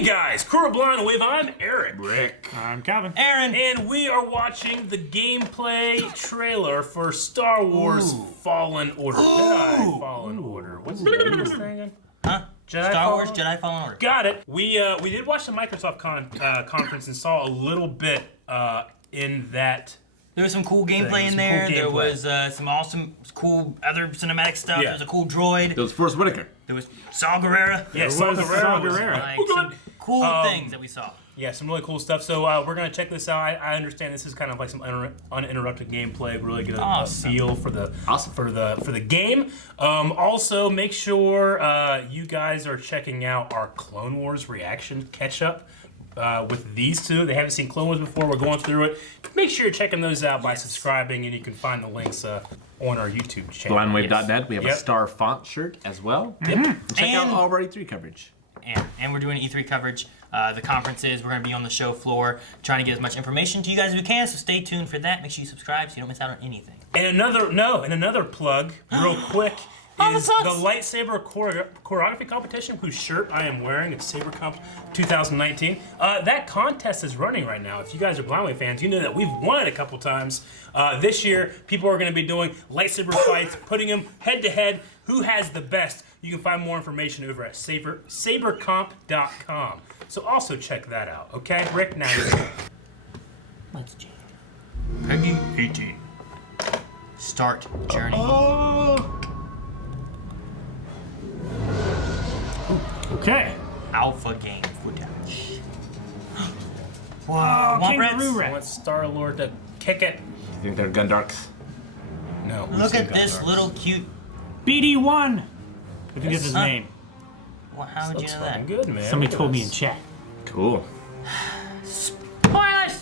Hey guys, Kuro Blind Wave, I'm Eric. Rick. I'm Calvin. Aaron. And we are watching the gameplay trailer for Star Wars Fallen Order. Jedi Fallen Order. What's the name of this thing again? Huh? Star Wars Jedi Fallen Order. Got it. We did watch the Microsoft conference and saw a little bit in that. There was some cool gameplay in there. There was some awesome, cool other cinematic stuff. Yeah. There was a cool droid. It was Forrest Whitaker. There was Saw Gerrera. Yeah, Saw Gerrera. Like some cool things that we saw. Yeah, some really cool stuff. So we're gonna check this out. I understand this is kind of like some uninterrupted gameplay. Really get a feel for the for the game. Also, make sure you guys are checking out our Clone Wars reaction catch up. With these two, they haven't seen Clone Wars before. We're going through it. Make sure you're checking those out by subscribing, and you can find the links on our YouTube channel. Blindwave.net. We have a Star Font shirt as well. Check out all of our E3 coverage. And we're doing E3 coverage. The conferences, we're going to be on the show floor trying to get as much information to you guys as we can, so stay tuned for that. Make sure you subscribe so you don't miss out on anything. And another plug, real quick, is the lightsaber choreography competition, whose shirt I am wearing. It's SaberComp 2019. That contest is running right now. If you guys are Blindwave fans, you know that we've won it a couple times. This year, people are going to be doing lightsaber fights, putting them head to head. Who has the best? You can find more information over at sabercomp.com. So also check that out, okay? Rick, now you're Let's change. Peggy 18. Start journey. Okay. Alpha game footage. Wow, kangaroo I rat. want Star-Lord to kick it. You think they're Gundarks? No. Look at this little cute. BD1. I think that's his Huh? name. Well, how would you Looks know that? fucking good, man. Somebody Look at told me this. in chat. Cool. Spoilers!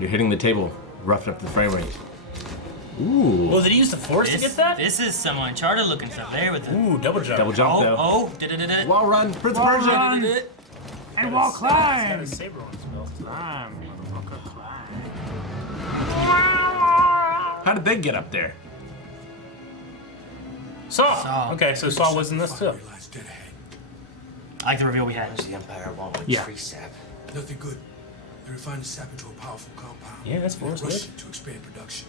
You're hitting the table. Roughed up the frame rate. Ooh. Oh, did he use the Force to get that? This is some Uncharted looking stuff there with the. Ooh, double jump. Double jump, though. Did Wall run. Prince of Wall Persia. run. And wall He's got a climb. saber on his belt. Climb, motherfucker, climb. How did they get up there? Saw. Okay, so Saw was in this too. I like the reveal we had. The Empire want Yeah. free sap. Nothing good. They refine the sap into a powerful compound. Yeah, that's They Force rush Whitaker. it to expand production.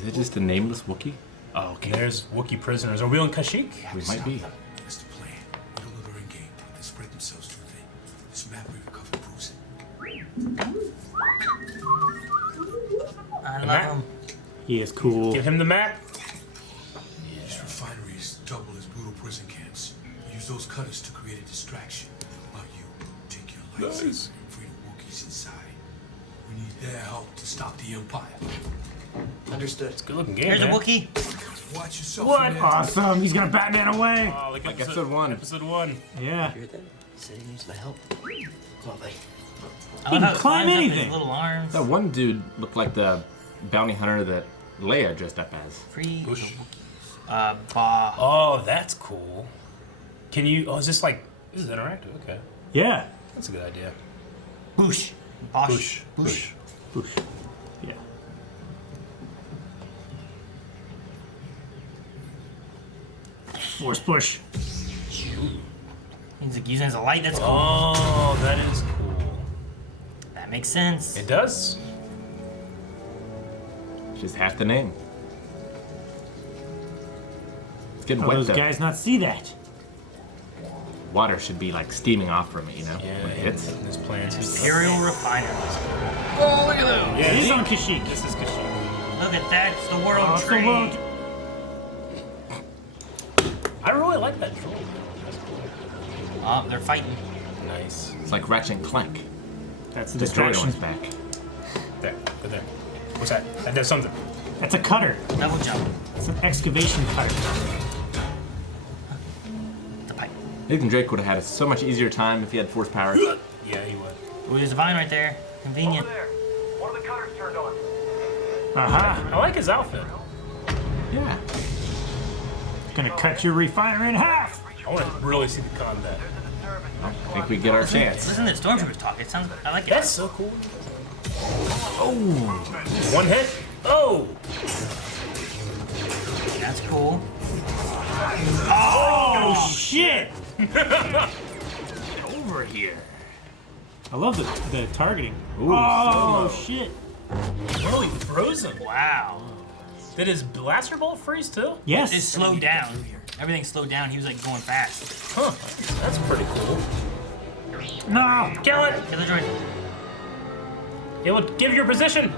Is it just a nameless Wookiee? Oh, okay. There's Wookiee prisoners. Are we on Kashyyyk? We might be. That's the plan. Little other in-game. They spread themselves too thin. This map we recovered proves it. I love Matt? him. He is cool. Give him the map. These refineries double as brutal prison camps. Use those cutters to create a distraction. While you take your lightsaber and free the Wookiees inside. We need their help to stop the Empire. Understood. Good looking game. Here's a man. Wookiee. Watch yourself. What? in there. Awesome. He's gonna Batman away. Oh, like episode 1. Episode 1. Yeah. Hear that? Said he needs my help. Come on, buddy. I love how it climb climbs up anything. his little arms. That one dude looked like the bounty hunter that Leia dressed up as. Free the Bush. Wookiees. Bah. Oh, that's cool. Can you? Oh, is this like? This is interactive. Okay, Yeah. that's a good idea. Boosh. Bosh. Bush. Bush. Bush. Yeah. Force push. He's like using his light. That's cool. Oh, that is cool. That makes sense. It does. Just half the name. It's getting How wet those though. guys not see that? Water should be like steaming off from it, you know, when it hits. His plans. Imperial Refiner. Oh, look at them. Yeah, It is on Kashyyyk. This is Kashyyyk. Look at that. It's the world Oh, it's the tree. world. I really like that droid. That's cool. Oh, they're fighting. Nice. It's like Ratchet and Clank. That's a Destroyer distraction. one's back. There. Go there. What's that? That does something. That's a cutter. Double jump. It's an excavation cutter. The pipe. Nathan Drake would have had a so much easier time if he had force powers. Yeah, he would. Ooh, there's a vine right there. Convenient. There. One of the cutters turned on. Aha. I like his outfit. Yeah. Gonna cut your refiner in half. I want to really see the combat. I think we get our chance. Listen to the stormtroopers talk. It sounds. I like it. That's so cool. Oh! One hit. Oh! That's cool. Oh shit! Over here. I love the targeting. Ooh, oh, shit. Oh, he froze him. Wow. Did his blaster bolt freeze too? Yes. It slowed down. Everything slowed down. He was like going fast. Huh. That's pretty cool. No. Kill it. Kill the droid. It will give your position.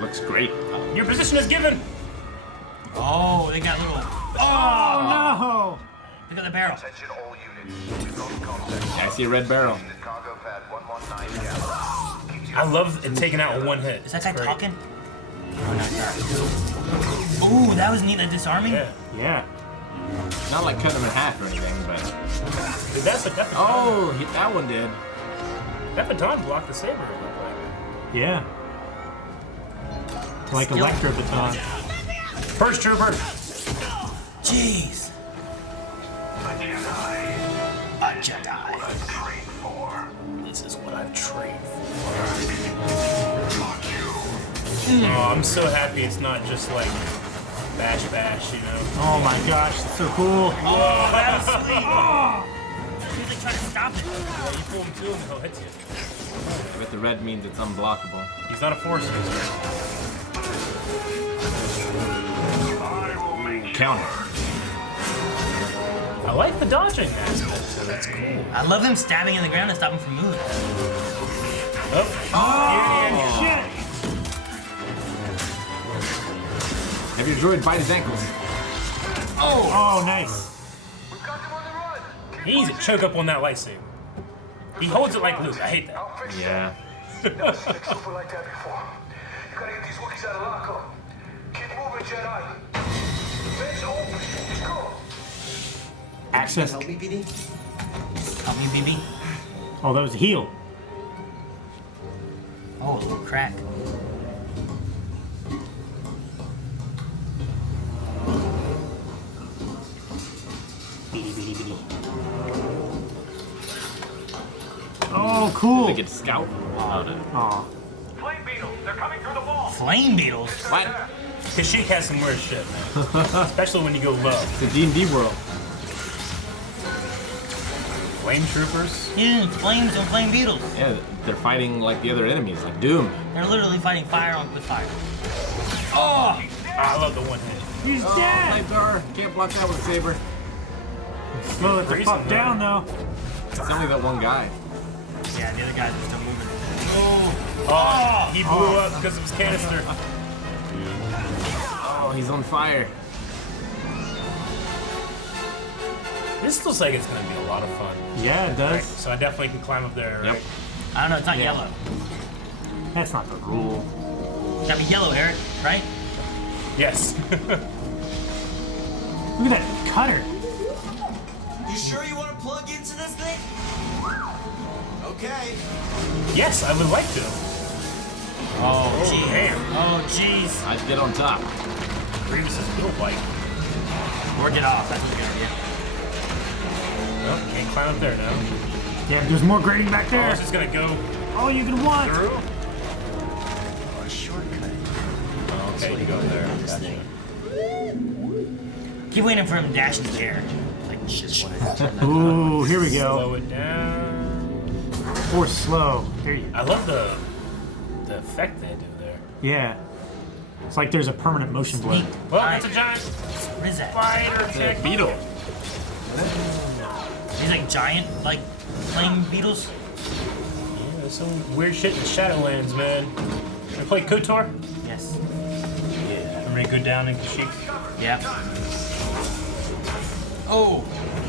Looks great. Your position is given. Oh, they got little. Oh, no. Look at the barrel. Attention all units. We've lost contact. I see a red barrel. Cargo pad 119. I love it taking out with one hit. Is that guy It's great. talking? Oh, that was neat. That disarming. Yeah. Yeah. Not like cutting him in half or anything, but. Dude, that baton, Oh, that one did. that baton blocked the saber. It looked like. Yeah. Like Still- Electro baton. First trooper. Jeez. A Jedi. A Jedi. I've trained for. This is what I've trained for. Oh, I'm so happy it's not just like bash, you know. Oh my gosh, that's so cool. Oh, that was sweet. He was like trying to stop it. Yeah, you pull him too and he'll hit you. I bet the red means it's unblockable. He's not a force user. Counter. I like the dodging aspect, so that's cool. I love him stabbing in the ground to stop him from moving. Oh, Shit. Have your droid bite his ankles. Oh, nice. We've got them on the run. Easy, choke up on that lightsaber. He holds it like Luke. I hate that. I'll fix Yeah. that. Never seen a super like that before. You gotta get these Wookiees out of lockup. Keep moving, Jedi. Vents open. Let's go. Access. Help me, BD. Help me, BB. Oh, that was a heal. Oh, a little crack. Oh, cool. They get scalp. Oh. Flame beetles. They're coming through the wall. Flame beetles. What? Kashyyyk has some weird shit, man. Especially when you go low. It's a D&D world. Flame troopers. Yeah, flames and flame beetles. Yeah, they're fighting like the other enemies, like Doom. They're literally fighting fire with fire. Oh! I love the one hit. He's Oh, dead. Sniper. Can't block that with a saber. Slow it the Freezing, fuck man. down, though. It's only that one guy. Yeah, the other guys are still moving. Oh, he blew up because of his canister. Oh, he's on fire. This looks like it's gonna be a lot of fun. Yeah, it does. So I definitely can climb up there, right? Yep. I don't know, it's not Yeah. yellow. That's not the rule. It's gotta be yellow, Eric, right? Yes. Look at that cutter. You sure you want to plug into this thing? Okay. Yes, I would like to. Oh, jeez. Damn. Oh, jeez. I'd get on top. Grievous' bill bite. Or get off, that's what we're gonna do. Well, can't climb up there now. Yeah, there's more grading back Oh, there. it's just gonna go Oh, you can want. through. A shortcut. Oh, okay, you go there. This Gotcha. thing. Keep waiting for him to dash in the air. Like, Just wanted to turn that Ooh, here we go. Slow it down. Or slow. There you go. I love the effect they do there. Yeah. It's like there's a permanent motion blur. Sneak. Well, Nice. that's a giant What is that? spider The chick. beetle. These like giant, like, flame beetles? Yeah, there's some weird shit in the Shadowlands, man. You play KOTOR? Yes. Yeah. Remember you go down in Kashyyyk? Yeah. Oh!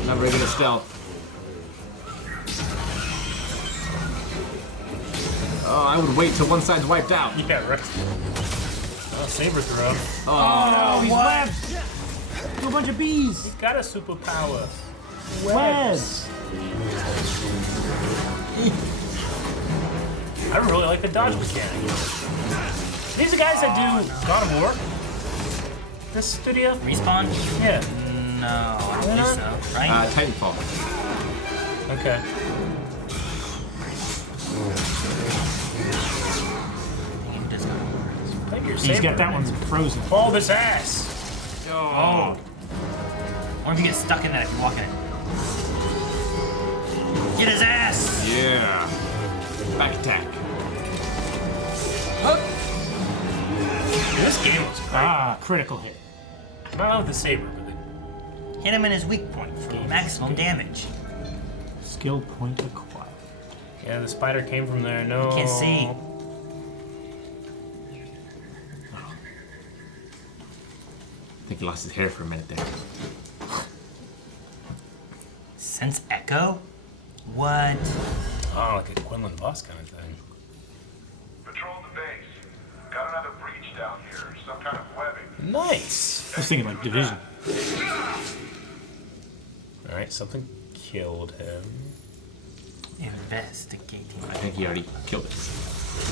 Not very good at stealth. Oh, I would wait till one side's wiped out. Yeah, right. Oh, saber throw. Oh, he's webbed. To a bunch of bees. Got a superpower. Webs. I really like the dodge mechanic. These are guys that do God of War. This studio? Respawn? Yeah. No, I don't think so. Right? Titanfall. Okay. Take your He's saber, got that man. one frozen. Ball this ass. Oh. Or if you get stuck in that if you walk in it. Back attack. This game was great. Ah, critical hit. Not with the saber, but Hit him in his weak point for maximum damage. Skill point acquired. yeah, the spider came from there. No. Can't see. I think he lost his hair for a minute there. Sense echo? What? Oh, like a Quinlan Voss kind of thing. Patrol the base. Got another breach down here. Some kind of webbing. Nice. I was thinking like Division. All right, something killed him. Investigating. I think he already killed it.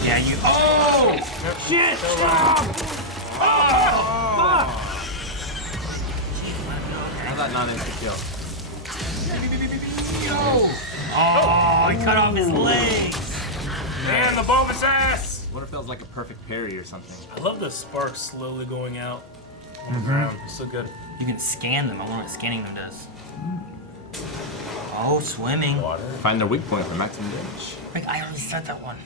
Yeah, you. Oh! Shit! How's that not instant kill? Oh, he cut off his legs. Man, the bulbous ass. What if that was like a perfect parry or something? I love the sparks slowly going out on the ground. It's so good. You can scan them. I wonder what scanning them does. Oh, swimming. Water. Find their weak point for maximum damage. Rick, I already said that one.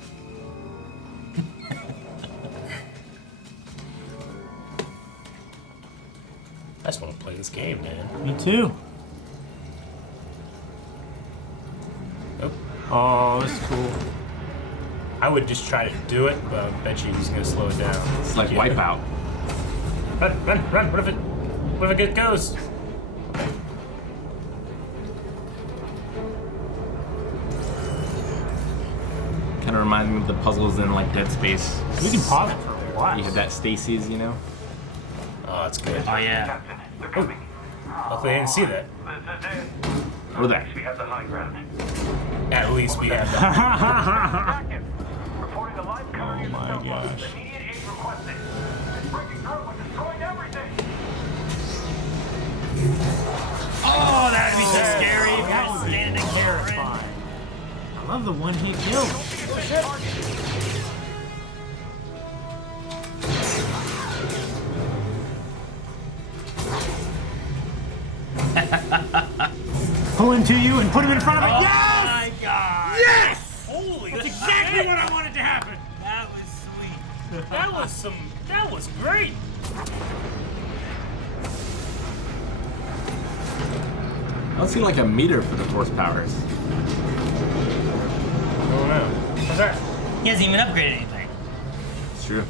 I just want to play this game, man. Me too. Nope. Oh, this is cool. I would just try to do it, but I bet you he's gonna slow it down. It's like Yeah. Wipeout. Run, run, run! What if it goes? Kind of reminds me of the puzzles in like Dead Space. We can pause it for a while. You had that Stacy's, you know? Oh, that's good. Oh, yeah. Captain, they're coming. Hopefully, I didn't see that. This is it. Or that. We have the high ground. At least we have that. Active. Reporting a live cutter near the my cell block. gosh. Immediate aid requested. It's breaking through and destroying everything. Oh, that'd be so scary. If That you're was standing next to your friend. terrifying. I love the one he killed. Pull him to you and put him in front of it. Oh Yes! my god. Yes! Holy That's exactly what I wanted to happen. That was sweet. That was great. I don't see like a meter for the force powers. I don't know. What's that? He hasn't even upgraded anything. It's true.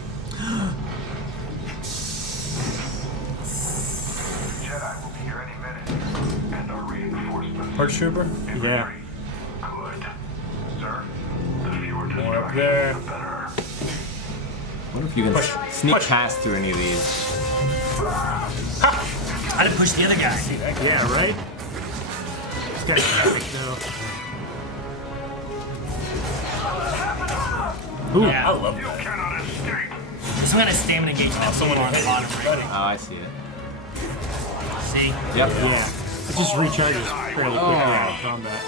Jedi will be here any minute. And our reinforcements. Hard trooper? Yeah. Good. Sir, the fewer More up distractions, there. the better. What if you can sneak push. past through any of these? I'd have pushed the other guy. Yeah, right? This guy's epic, though. Ooh. Yeah. I love You that. cannot escape. There's some kind of stamina gauge on Someone on the hit bottom his right. buddy. Oh, I see it. See? Yep. Yeah. It just recharges fairly quickly out of combat.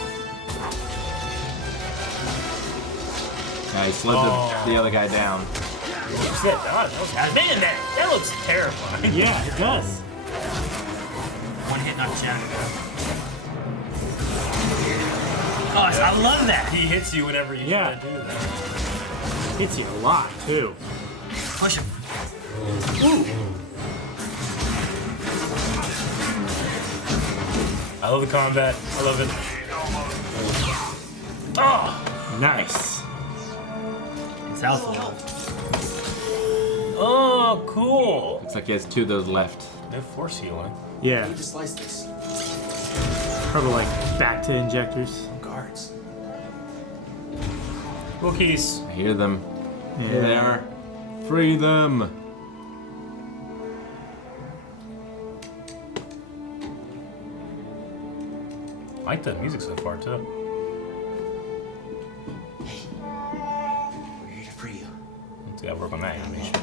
Yeah, he slid the other guy down. What's that dodge? Man, that looks terrifying. Yeah, it does. One hit, not Jack. Oh, I love that. He hits you whenever you Yeah. try to do that. Hits you a lot, too. Push him. I love the combat. I love it. Oh! Nice. It's Alpha. Oh, cool. Looks like he has two of those left. No force healing. Yeah. Need to slice this. Probably like back to injectors. Guards. Wookiees. I hear them. Yeah. Here they are. Free them. I like the music so far, too. We're here to free you. Let's gotta work on that animation.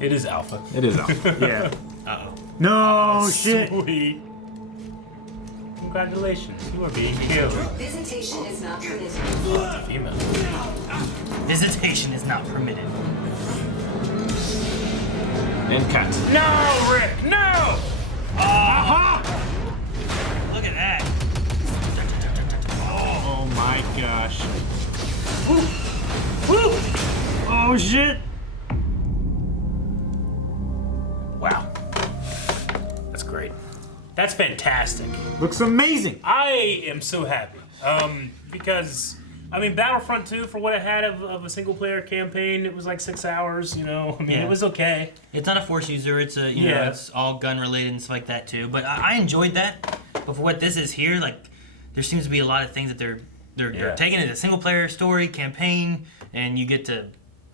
It is alpha. It is Alpha. Yeah. Uh-oh. No shit. Sweet. Congratulations, you are being killed. Visitation is not permitted. Oh, it's a female. Visitation is not permitted. And cut. No, Rick, no! Look at that. Oh my gosh. Woo. Woo. Oh shit. Wow. That's great. That's fantastic. Looks amazing. I am so happy. Because, I mean, Battlefront 2, for what it had of a single-player campaign, it was like 6 hours, you know? I mean, it was okay. It's not a Force user. It's a, you know, it's all gun-related and stuff like that, too. But I enjoyed that. But for what this is here, like, there seems to be a lot of things that they're taking it as a single-player story, campaign, and you get to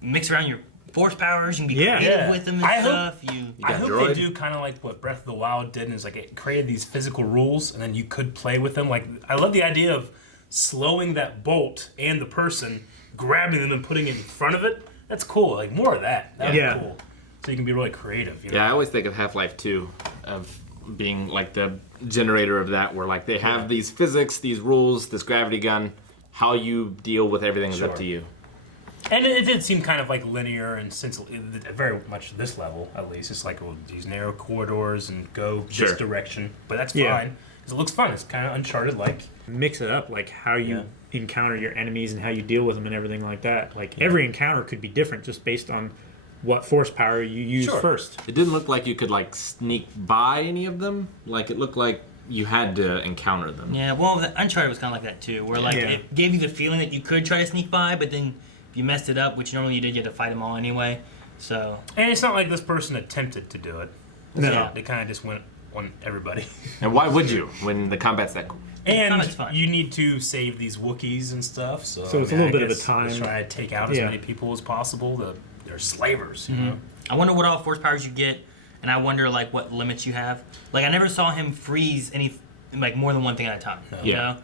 mix around your Force powers. You can be creative with them and stuff. I hope they do kind of like what Breath of the Wild did, and it's like it created these physical rules, and then you could play with them. Like, I love the idea of slowing that bolt and the person, grabbing them and putting it in front of it. That's cool. Like, more of that. That'd be cool. So you can be really creative. You know? Yeah, I always think of Half-Life 2 of being like the generator of that, where like they have these physics, these rules, this gravity gun. How you deal with everything is up to you. And it did seem kind of like linear, and since very much this level, at least, it's like these narrow corridors and go this direction. But that's fine, because it looks fun. It's kind of Uncharted-like. Mix it up, like how you encounter your enemies and how you deal with them and everything like that. Like every encounter could be different just based on what force power you use first. It didn't look like you could like sneak by any of them. Like it looked like you had to encounter them. Yeah, well, the Uncharted was kind of like that too, where like it gave you the feeling that you could try to sneak by, but then if you messed it up, which normally you did, you had to fight them all anyway. So. And it's not like this person attempted to do it. No. So they kind of just went on everybody. And why would you when the combat's that cool? And you need to save these Wookiees and stuff. So it's a little bit of a time. Try to take out as many people as possible. They're slavers. You know? I wonder what all force powers you get, and I wonder like what limits you have. Like I never saw him freeze like more than one thing at a time. You know?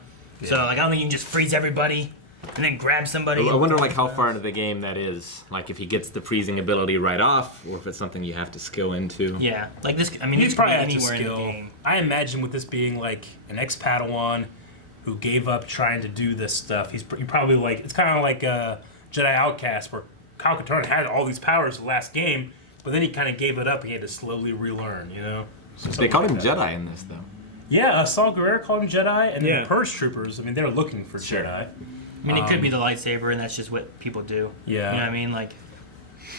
So like I don't think you can just freeze everybody and then grab somebody. I wonder like how far into the game that is. Like if he gets the freezing ability right off, or if it's something you have to skill into. Yeah, like this. I mean, you this probably could be have to anywhere in the skill. game. I imagine with this being like an ex-Padawan who gave up trying to do this stuff, he probably like it's kind of like a Jedi Outcast where Kyle Katarn had all these powers the last game, but then he kind of gave it up and he had to slowly relearn. You know. They called him Jedi in this though. Yeah, Saul Guerrero called him Jedi, and the Purge Troopers. I mean, they're looking for Jedi. I mean, it could be the lightsaber, and that's just what people do. Yeah. You know what I mean? Like,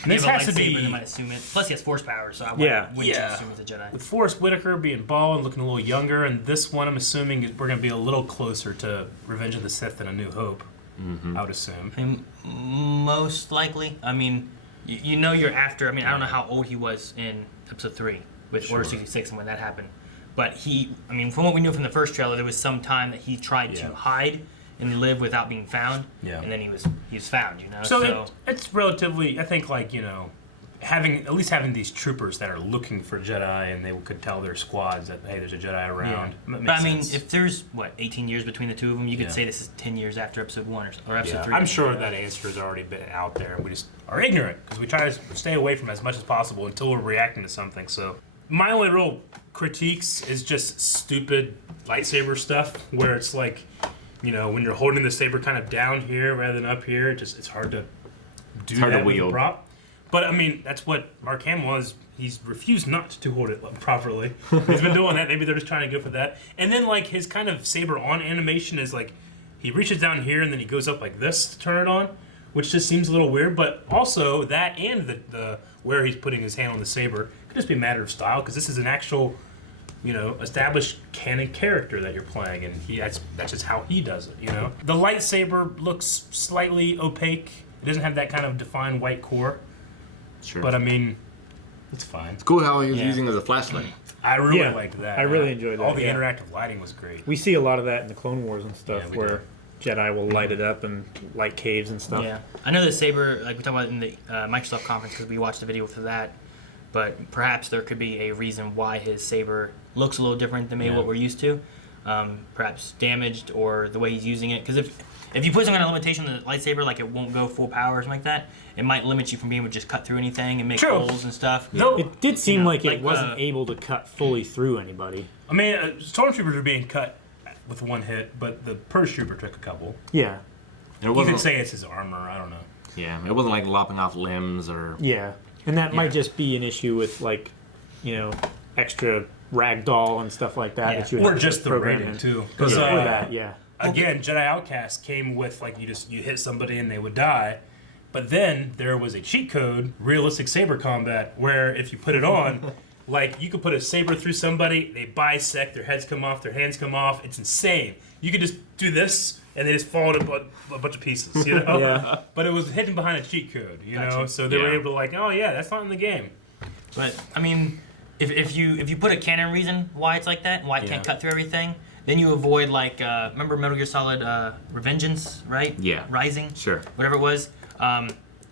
and this has to be. They might assume it. Plus, he has force power, so I wouldn't assume it's a Jedi. With Forrest Whitaker being bald and looking a little younger, and this one, I'm assuming we're going to be a little closer to Revenge of the Sith than A New Hope. I would assume. I mean, most likely. I mean, you know you're after. I mean, I don't know how old he was in Episode 3 with Order 66 and when that happened. But I mean, from what we knew from the first trailer, there was some time that he tried to hide and live without being found. Yeah. And then he was found, you know? So it's relatively, I think, like, you know, at least having these troopers that are looking for Jedi and they could tell their squads that, hey, there's a Jedi around. Yeah. But I mean, if there's, 18 years between the two of them, you could say this is 10 years after Episode 1 or Episode 3. I'm sure that answer has already been out there. We just are ignorant because we try to stay away from it as much as possible until we're reacting to something. So my only real critiques is just stupid lightsaber stuff where it's like, you know, when you're holding the saber kind of down here rather than up here, it's hard to do that with a prop. But I mean, that's what Mark Hamill was. He's refused not to hold it properly. He's been doing that. Maybe they're just trying to go for that. And then like his kind of saber on animation is like he reaches down here and then he goes up like this to turn it on, which just seems a little weird. But also that and the where he's putting his hand on the saber could just be a matter of style because this is an actual, you know, established canon character that you're playing, and that's just how he does it, you know? The lightsaber looks slightly opaque. It doesn't have that kind of defined white core. Sure. But I mean, it's fine. It's cool how he was using it as a flashlight. I really liked that. I really enjoyed that. All the interactive lighting was great. We see a lot of that in the Clone Wars and stuff where Jedi will light it up and light caves and stuff. Yeah. I know the saber, like we talked about in the Microsoft conference because we watched the video for that, but perhaps there could be a reason why his saber looks a little different than maybe what we're used to. Perhaps damaged or the way he's using it. Because if you put some kind of limitation on the lightsaber, like it won't go full power or something like that, it might limit you from being able to just cut through anything and make holes and stuff. No, it did seem like it wasn't able to cut fully through anybody. I mean, stormtroopers are being cut with one hit, but the Purge Trooper took a couple. Yeah. You could say it's his armor, I don't know. Yeah, it wasn't like lopping off limbs or... Yeah, and that might just be an issue with, like, you know, extra ragdoll and stuff like that that you would or have just the program rating in. too. Because that, again, Jedi Outcast came with like you hit somebody and they would die, but then there was a cheat code, realistic saber combat, where if you put it on, like you could put a saber through somebody, they bisect, their heads come off, their hands come off. It's insane. You could just do this and they just fall into a bunch of pieces, you know. Yeah. But it was hidden behind a cheat code, you know. So they were able to like, oh yeah, that's not in the game. But I mean, if you put a canon reason why it's like that, and why it can't cut through everything, then you avoid like remember Metal Gear Solid Revengeance, right? Yeah. Rising. Sure. Whatever it was.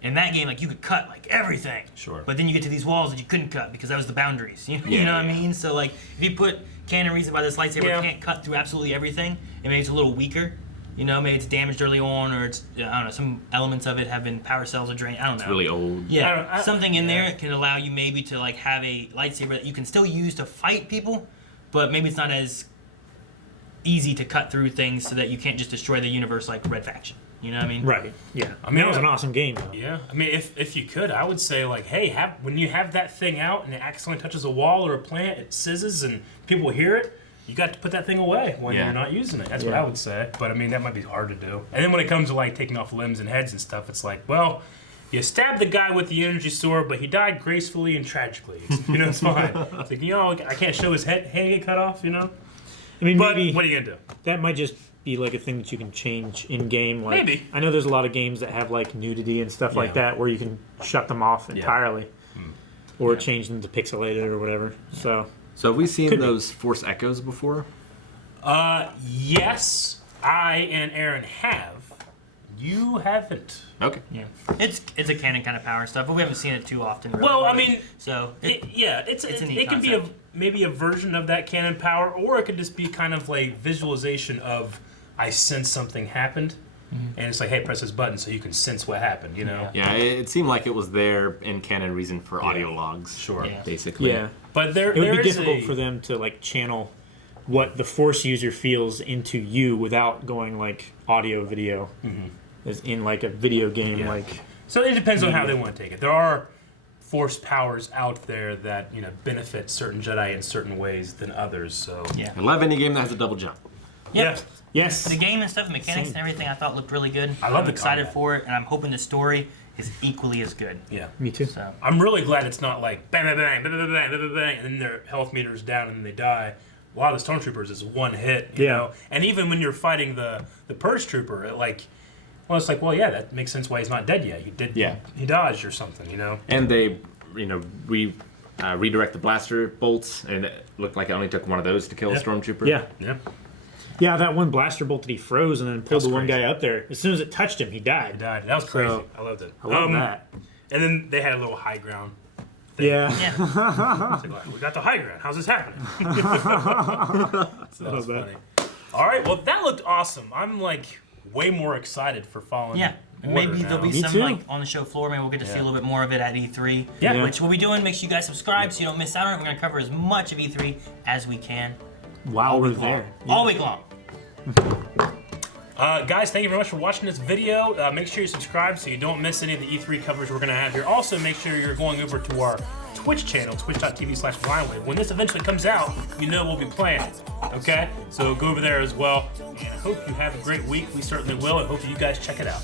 In that game, like you could cut like everything. Sure. But then you get to these walls that you couldn't cut because that was the boundaries. You know what I mean? So like if you put canon reason why this lightsaber can't cut through absolutely everything, it maybe it's a little weaker. You know, maybe it's damaged early on, or it's I don't know, some elements of it have been power cells are drained. I don't know. It's really old. Yeah, something in there can allow you maybe to like have a lightsaber that you can still use to fight people, but maybe it's not as easy to cut through things so that you can't just destroy the universe like Red Faction. You know what I mean? Right. Yeah. I mean, that was an awesome game, though. Yeah. I mean, if you could, I would say like, hey, when you have that thing out and it accidentally touches a wall or a plant, it sizzes and people hear it. You got to put that thing away when you're not using it. That's what I would say. But I mean, that might be hard to do. And then when it comes to like taking off limbs and heads and stuff, it's like, well, you stabbed the guy with the energy sword, but he died gracefully and tragically. You know, it's fine. It's like, you know, I can't show his hand get cut off. You know. I mean, but maybe what are you gonna do? That might just be like a thing that you can change in game. Like, maybe. I know there's a lot of games that have like nudity and stuff like that where you can shut them off entirely, or change them to pixelated or whatever. So have we seen those Force Echoes before? Yes, I and Aaron have. You haven't. Okay. Yeah, it's a canon kind of power stuff, but we haven't seen it too often. Really. Well, I mean, so it neat can be maybe a version of that canon power, or it could just be kind of like visualization of I sense something happened, and it's like, hey, press this button so you can sense what happened. You know? Yeah, it seemed like it was there in canon reason for audio logs. Sure. Basically. Yeah, but it would be difficult for them to like channel what the Force user feels into you without going like audio video, as in like a video game like. So it depends on how they want to take it. There are Force powers out there that benefit certain Jedi in certain ways than others. So I love any game that has a double jump. Yeah. Yes. The game and stuff, the mechanics and everything, I thought looked really good. I'm excited for it, and I'm hoping the story is equally as good. Yeah. Me too. So I'm really glad it's not like bang, bang, bang, bang, bang, bang, bang, bang, bang, and then their health meter's down and then they die. A lot of the Stormtroopers is one hit, you know? And even when you're fighting the Purge Trooper, it's like, well, yeah, that makes sense why he's not dead yet. He dodged or something, you know? And they, redirect the blaster bolts, and it looked like it only took one of those to kill a Stormtrooper. Yeah. Yeah, that one blaster bolt that he froze and then pulled the one guy up there. As soon as it touched him, he died. That was crazy. I loved it. I love that. And then they had a little high ground thing. Yeah. We got the high ground. How's this happening? So that was funny. All right, well, that looked awesome. I'm way more excited for Fallen. yeah. Order Maybe now. there'll be Me some too. on the show floor. Maybe we'll get to see a little bit more of it at E3. Yeah. Which we'll be doing. Make sure you guys subscribe so you don't miss out on it. We're going to cover as much of E3 as we can. While we're there. All week long. Guys, thank you very much for watching this video. Make sure you subscribe so you don't miss any of the E3 coverage we're going to have here. Also, make sure you're going over to our Twitch channel, twitch.tv/blindwave. When this eventually comes out, we'll be playing it. Okay? So go over there as well. And I hope you have a great week. We certainly will. I hope you guys check it out.